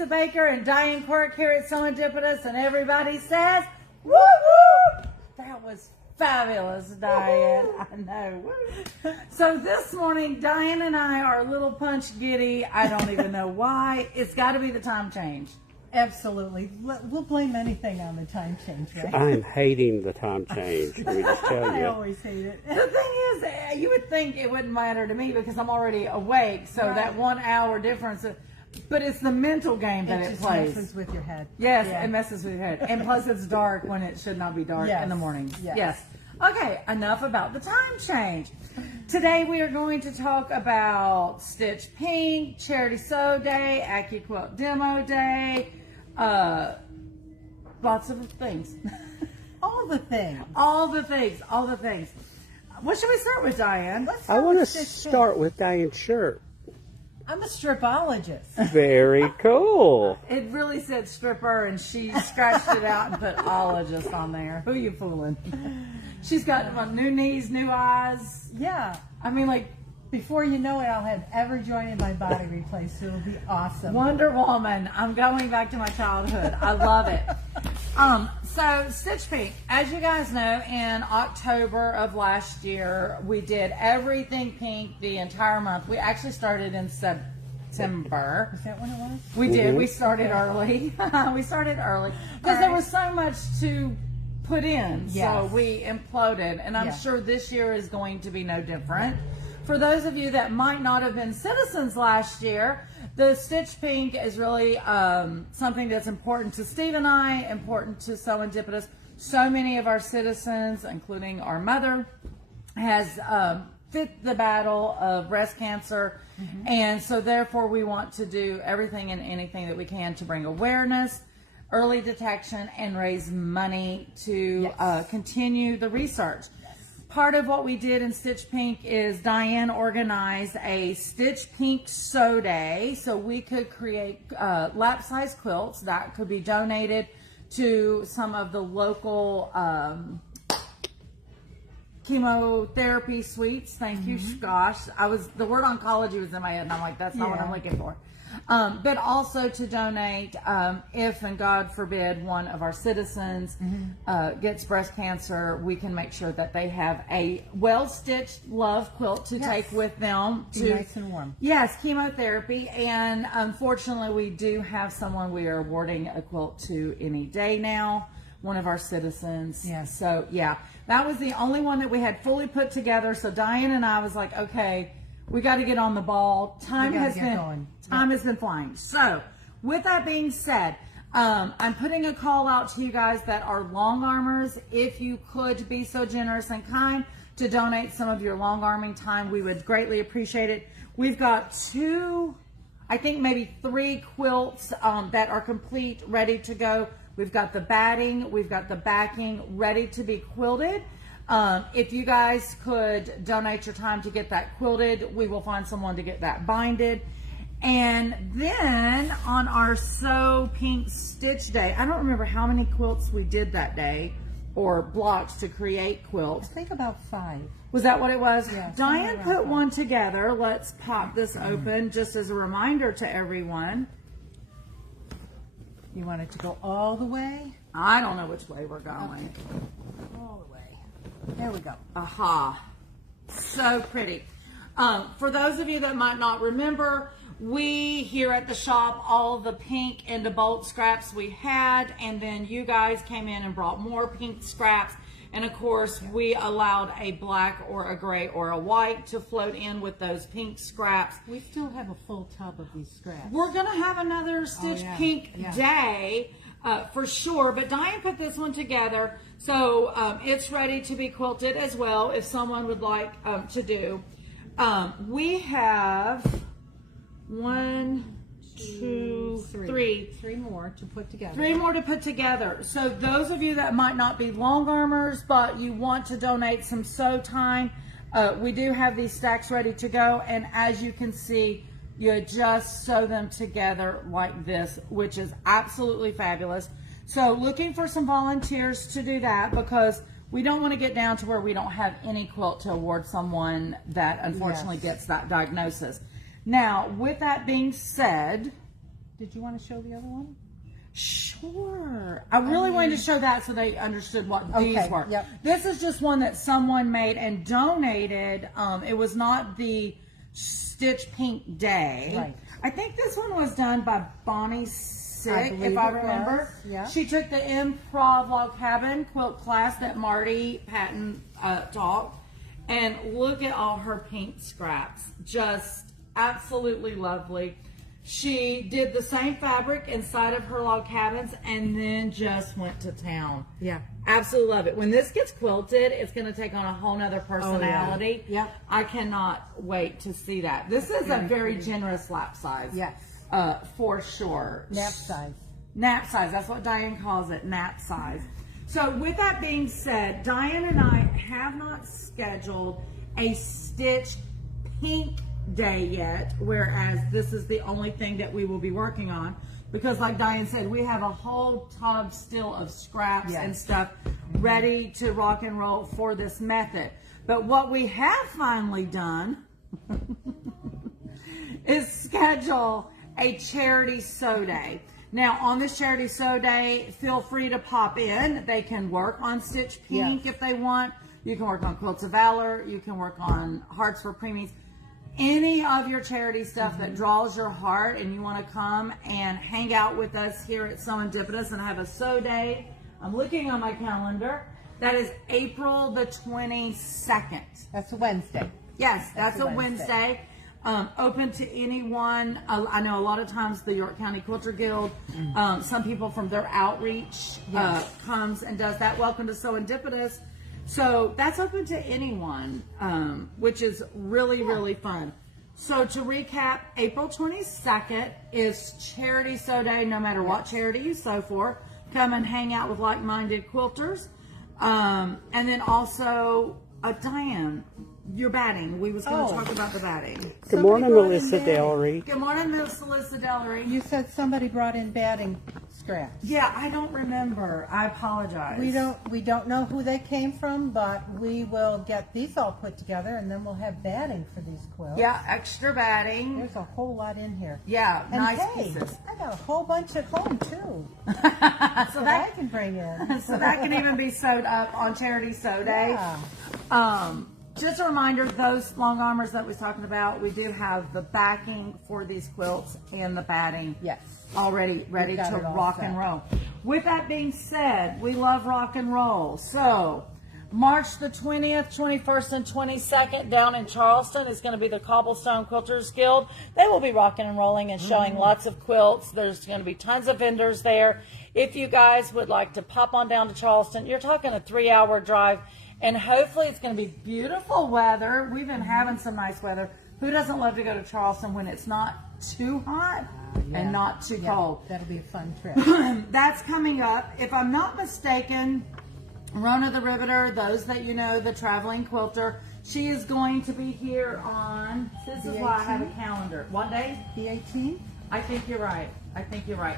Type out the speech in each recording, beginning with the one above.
Lisa Baker and Diane Quirk here at Serendipitous, and everybody says, woo woo! That was fabulous, Diane. I know. Woo. So this morning, Diane and I are a little punch giddy. I don't even know why. It's got to be the time change. Absolutely. We'll blame anything on the time change, right? I'm hating the time change. Let me just tell I you. always hate it. The thing is, you would think it wouldn't matter to me because I'm already awake, so Right. that 1 hour difference, but it's the mental game that it just plays. messes with your head. Yes, Yeah. it messes with your head. And plus it's dark when it should not be dark Yes. in the morning. Yes. Okay, enough about the time change. Today we are going to talk about Stitch Pink, Charity Sew Day, AccuQuilt Demo Day, lots of things. All the things. All the things, all the things. What should we start with, Diane? Let's I start want to with Stitch Pink. start with Diane's shirt. I'm a stripologist. Very cool. It really said stripper, and she scratched it out and put ologist on there. Who you fooling? She's got new knees, new eyes. Yeah. I mean, like, Before you know it, I'll have every joint in my body replaced. It'll be awesome. Wonder Woman. I'm going back to my childhood. I love it. So Stitch Pink, as you guys know, in October of last year, we did everything pink the entire month. We actually started in September. Is that when it was? We did. We started early. We started early because there was so much to put in. Yes. So we imploded, and I'm Yes. sure this year is going to be no different. For those of you that might not have been citizens last year, the Stitch Pink is really something that's important to Steve and I, important to Serendipitous. So many of our citizens, including our mother, has fit the battle of breast cancer. And so therefore we want to do everything and anything that we can to bring awareness, early detection, and raise money to continue the research. Part of what we did in Stitch Pink is Diane organized a Stitch Pink Sew Day, so we could create lap-size quilts that could be donated to some of the local chemotherapy suites. Thank you, gosh. The word oncology was in my head, and I'm like, that's not what I'm looking for. But also to donate, if and God forbid one of our citizens gets breast cancer, we can make sure that they have a well-stitched love quilt to take with them. Be nice and warm. Yes, chemotherapy. And unfortunately, we do have someone we are awarding a quilt to any day now, one of our citizens. Yes. So, yeah, that was the only one that we had fully put together. So Diane and I was like, okay, we got to get on the ball. Time has been flying. So, with that being said, I'm putting a call out to you guys that are long armors. If you could be so generous and kind to donate some of your long arming time, we would greatly appreciate it. We've got 2, I think maybe 3 quilts that are complete, ready to go. We've got the batting, we've got the backing ready to be quilted. If you guys could donate your time to get that quilted, we will find someone to get that binded. And then on our Sew Pink Stitch Day, I don't remember how many quilts we did that day, or blocks to create quilts. I think about 5. Was that what it was? Yeah, Diane somewhere put around one together. Let's pop this open just as a reminder to everyone. You want it to go all the way? I don't know which way we're going. All the way. There we go. Aha. So pretty. For those of you that might not remember, we here at the shop, all the pink and the bolt scraps we had, and then you guys came in and brought more pink scraps. And of course, we allowed a black or a gray or a white to float in with those pink scraps. We still have a full tub of these scraps. We're going to have another Stitch Pink Day for sure, but Diane put this one together, so it's ready to be quilted as well if someone would like to do. We have 1, 2, 3. 3 more to put together. 3 more to put together. So those of you that might not be long armors, but you want to donate some sew time, we do have these stacks ready to go. And as you can see, you just sew them together like this, which is absolutely fabulous. So looking for some volunteers to do that, because we don't want to get down to where we don't have any quilt to award someone that unfortunately gets that diagnosis. Now, with that being said, Did you want to show the other one? Sure. I really wanted to show that so they understood what these were. Yep. This is just one that someone made and donated. It was not the Stitch Pink Day. Right. I think this one was done by Bonnie Sick, believe if I it remember. was, yeah. She took the improv log cabin quilt class that Marty Patton taught. And look at all her pink scraps. Just absolutely lovely. She did the same fabric inside of her log cabins and then just went to town. Yeah. Absolutely love it. When this gets quilted, it's going to take on a whole nother personality. Oh, yeah. Yep. I cannot wait to see that. This is a very generous lap size. Yes. For sure. Nap size. Nap size. That's what Diane calls it, nap size. So with that being said, Diane and I have not scheduled a Stitch Pink Day yet, whereas this is the only thing that we will be working on, because like Diane said, we have a whole tub still of scraps and stuff ready to rock and roll for this method. But what we have finally done is schedule a charity sew day. Now on this charity sew day, feel free to pop in. They can work on Stitch Pink if they want. You can work on Quilts of Valor. You can work on Hearts for Preemies. Any of your charity stuff that draws your heart and you want to come and hang out with us here at Serendipitous and have a sew day. I'm looking on my calendar. That is April the 22nd. That's a Wednesday. Yes, that's a Wednesday. Open to anyone. I know a lot of times the York County Quilter Guild, some people from their outreach comes and does that. Welcome to Serendipitous. So that's open to anyone, which is really, really fun. So to recap, April 22nd is Charity Sew Day, no matter what charity you sew for. Come and hang out with like-minded quilters. And then also, Diane, your batting. We was going to talk about the batting. Good morning, Melissa Dellery. Good morning, Miss Melissa Dellery. You said somebody brought in batting scraps. Yeah, I don't remember. I apologize. We don't know who they came from, but we will get these all put together, and then we'll have batting for these quilts. Yeah, extra batting. There's a whole lot in here. Yeah, And nice hey, pieces. I got a whole bunch at home too So that I can bring in. so that can even be sewed up on Charity Sew Day. Yeah. Just a reminder, those long armors that we was talking about, we do have the backing for these quilts and the batting already ready got to it all rock set. and roll. With that being said, we love rock and roll. So March the 20th, 21st, and 22nd down in Charleston is going to be the Cobblestone Quilters Guild. They will be rocking and rolling and showing lots of quilts. There's going to be tons of vendors there. If you guys would like to pop on down to Charleston, you're talking a 3-hour drive. And hopefully it's going to be beautiful weather. We've been having some nice weather. Who doesn't love to go to Charleston when it's not too hot and not too cold? That'll be a fun trip. That's coming up. If I'm not mistaken, Rona the Riveter, those that you know, the traveling quilter, she is going to be here on, this is why I have a calendar. What day? The 18th? I think you're right.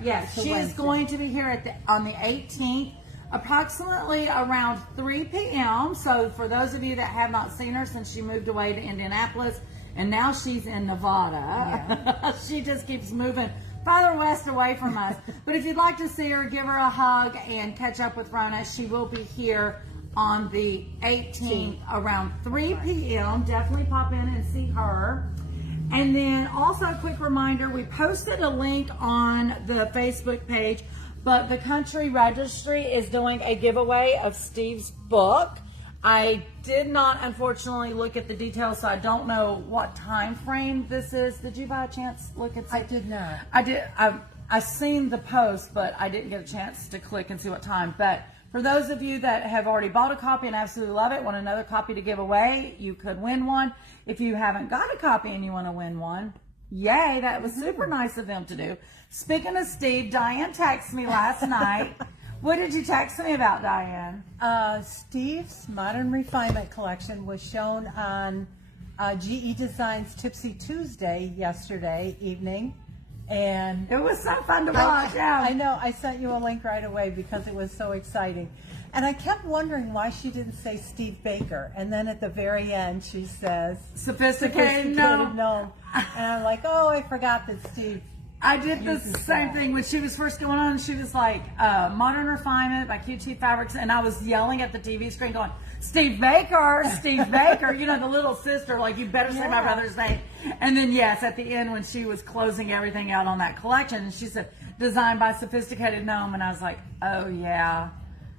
Yes, It's a she is Wednesday. going to be here on the 18th. Approximately around 3 p.m. So for those of you that have not seen her since she moved away to Indianapolis and now she's in Nevada, she just keeps moving farther west away from us. But if you'd like to see her, give her a hug and catch up with Rona. She will be here on the 18th around 3 p.m. Definitely pop in and see her. And then also a quick reminder, we posted a link on the Facebook page, but the Country Registry is doing a giveaway of Steve's book. I did not, unfortunately, look at the details, so I don't know what time frame this is. Did you by a chance look at? I did not. I did. I seen the post, but I didn't get a chance to click and see what time. But for those of you that have already bought a copy and absolutely love it, want another copy to give away, you could win one. If you haven't got a copy and you want to win one, yay, that was super nice of them to do. Speaking of Steve, Diane texted me last night. What did you text me about, Diane? Steve's Modern Refinement Collection was shown on GE Design's Tipsy Tuesday yesterday evening. And It was so fun to watch, I know, I sent you a link right away because it was so exciting. And I kept wondering why she didn't say Steve Baker. And then at the very end, she says, Sophisticated gnome. gnome. And I'm like, oh, I forgot that Steve I did the same thing when she was first going on. She was like, Modern Refinement by QT Fabrics, and I was yelling at the TV screen going, Steve Baker, Steve Baker, you know, the little sister, like, you better say my brother's name. And then, yes, at the end when she was closing everything out on that collection, and she said, designed by Sophisticated Gnome, and I was like, oh, yeah.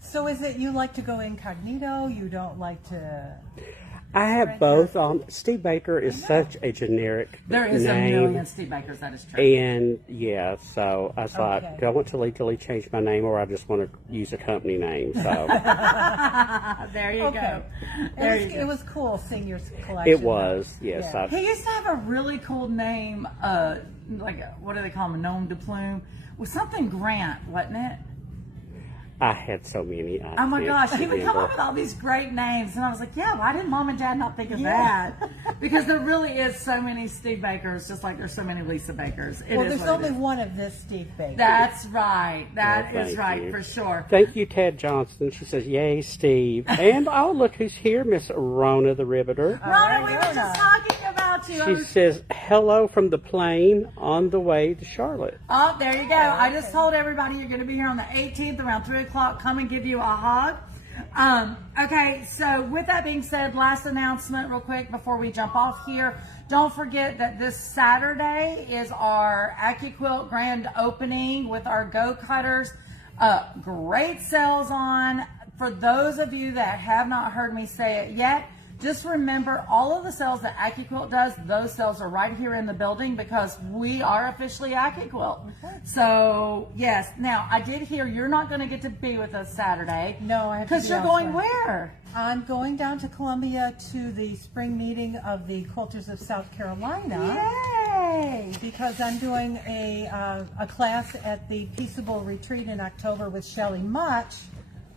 So is it you like to go incognito? You don't like to... I have both. Steve Baker is such a generic There is name. a million Steve Bakers, that is true. And yeah, so I was like, do I want to legally change my name, or I just want to use a company name? So there you go. It was cool seeing your collection. it was, yes. Yeah. He used to have a really cool name, like, what do they call him, a gnome de plume? With something Grant, wasn't it? I had so many. Oh my gosh, he would come up with all these great names, and I was like, yeah, why didn't Mom and Dad not think of that? Because there really is so many Steve Bakers, just like there's so many Lisa Bakers. Well, there's only one of this Steve Baker. That's right. That is thank right, you. for sure. Thank you, Ted Johnson. She says, yay, Steve. And oh, look who's here, Miss Rona the Riveter. Rona, we were just talking about you. She says, hello from the plane on the way to Charlotte. Oh, there you go. I just told everybody you're going to be here on the 18th around 3 o'clock. Come and give you a hug. Okay, so with that being said, last announcement real quick before we jump off here. Don't forget that this Saturday is our AccuQuilt grand opening with our Go Cutters. Great sales on. For those of you that have not heard me say it yet, just remember all of the sales that AccuQuilt does, those sales are right here in the building because we are officially AccuQuilt. Okay. So, yes. Now, I did hear you're not going to get to be with us Saturday. No, I have to be because you're going where? I'm going down to Columbia to the spring meeting of the Quilters of South Carolina. Yay! Because I'm doing a class at the Peaceable Retreat in October with Shelley Much,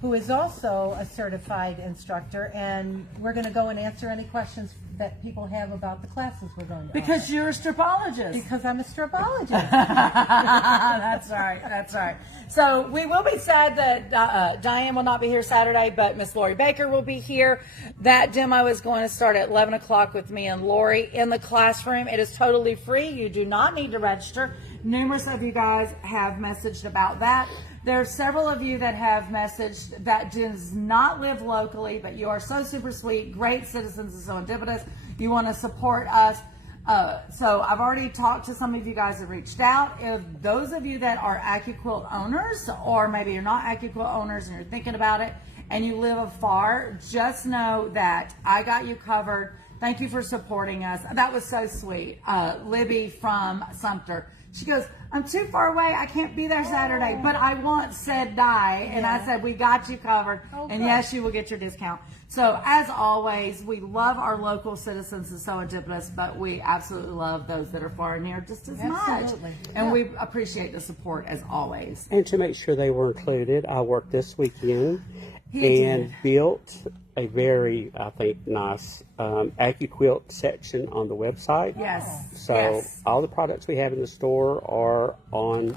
who is also a certified instructor, and we're going to go and answer any questions that people have about the classes we're going to Because offer. you're a stripologist. Because I'm a stripologist. That's right. That's right. So we will be sad that Diane will not be here Saturday, but Miss Lori Baker will be here. That demo is going to start at 11 o'clock with me and Lori in the classroom. It is totally free. You do not need to register. Numerous of you guys have messaged about that. There are several of you that have messaged that does not live locally, but you are so super sweet, great citizens of Serendipitous. You want to support us. So I've already talked to some of you guys that reached out. If those of you that are AccuQuilt owners, or maybe you're not AccuQuilt owners and you're thinking about it and you live afar, just know that I got you covered. Thank you for supporting us. That was so sweet. Libby from Sumter. She goes, I'm too far away. I can't be there Saturday, but I want said die. And I said, we got you covered. And yes, you will get your discount. So as always, we love our local citizens of Serendipitous, but we absolutely love those that are far and near just as much. And we appreciate the support as always. And to make sure they were included, I worked this weekend and built a very, I think, nice AccuQuilt section on the website. Yes. So all the products we have in the store are on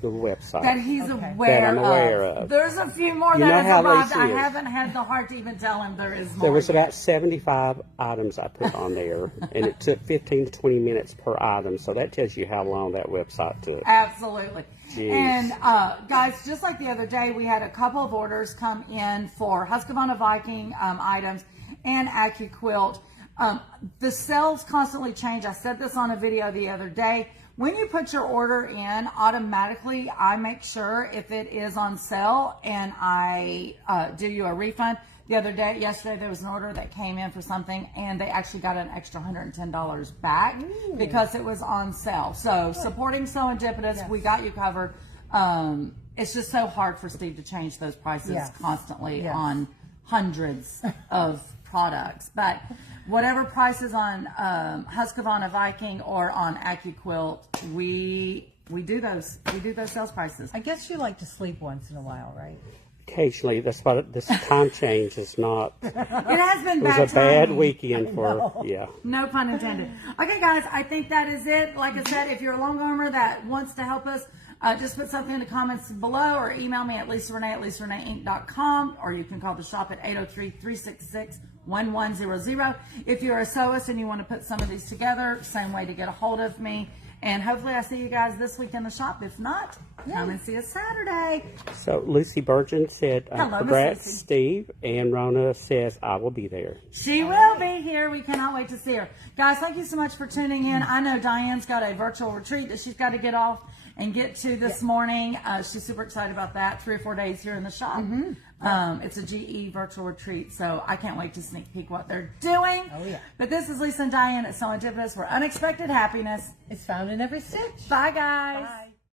the website. That he's aware, that I'm aware of. There's a few more You that know has how arrived. Lacey I is. haven't had the heart to even tell him there is more. There was about 75 items I put on there, and it took 15 to 20 minutes per item, so that tells you how long that website took. Absolutely. Jeez. And guys, just like the other day, we had a couple of orders come in for Husqvarna Viking items and AccuQuilt. The sales constantly change. I said this on a video the other day. When you put your order in, automatically I make sure if it is on sale and I do you a refund. Yesterday there was an order that came in for something and they actually got an extra $110 back because it was on sale. So supporting Serendipitous, we got you covered. It's just so hard for Steve to change those prices constantly on hundreds of products. But whatever prices on Husqvarna Viking or on AccuQuilt, we do those sales prices. I guess you like to sleep once in a while, right? Occasionally, that's what this time change is not. It has been It was bad a bad timing. weekend for, No pun intended. Okay, guys, I think that is it. Like I said, if you're a long armor that wants to help us, just put something in the comments below or email me at LisaRenee@LisaReneeInc.com, or you can call the shop at 803-366-1100. If you're a sewist and you want to put some of these together, same way to get a hold of me. And hopefully I see you guys this week in the shop. If not, come and see us Saturday. So Lucy Burgeon said, Hello, Miss congrats, Lucy. Steve. And Rona says, I will be there. She will be here. We cannot wait to see her. Guys, thank you so much for tuning in. I know Diane's got a virtual retreat that she's got to get off and get to this morning. She's super excited about that. 3 or 4 days here in the shop. It's a GE virtual retreat, so I can't wait to sneak peek what they're doing. Oh, yeah. But this is Lisa and Diane at Serendipitous, where unexpected happiness It's found in every stitch. Bye, guys. Bye.